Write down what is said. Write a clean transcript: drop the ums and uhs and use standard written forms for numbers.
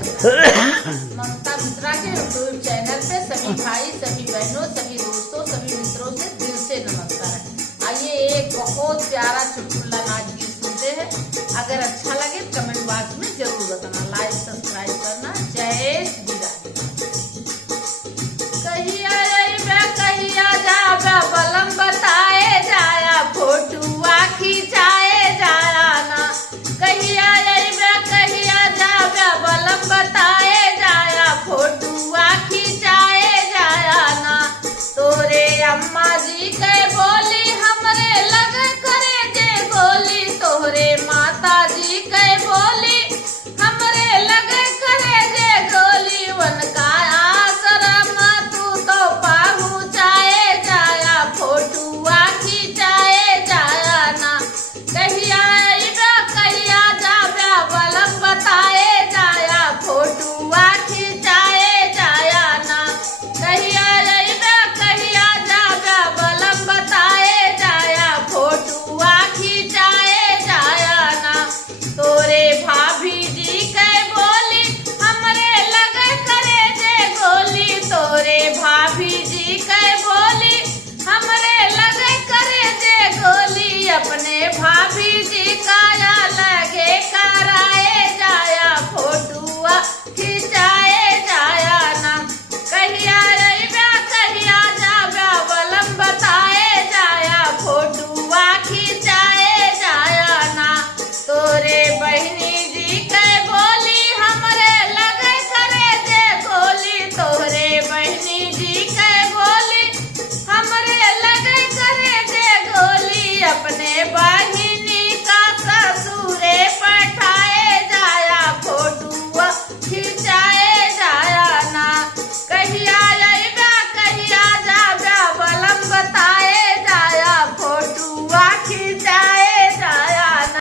ममता मिश्रा के YouTube channel पे सभी भाई, सभी बहनों, सभी दोस्तों, सभी मित्रों से दिल से नमस्कार। आइए एक बहुत प्यारा चुटकुला नाच गीत सुनते हैं। अगर अच्छा लगे कमेंट बॉक्स में जरूर बताना, लाइक सब्सक्राइब करना। जय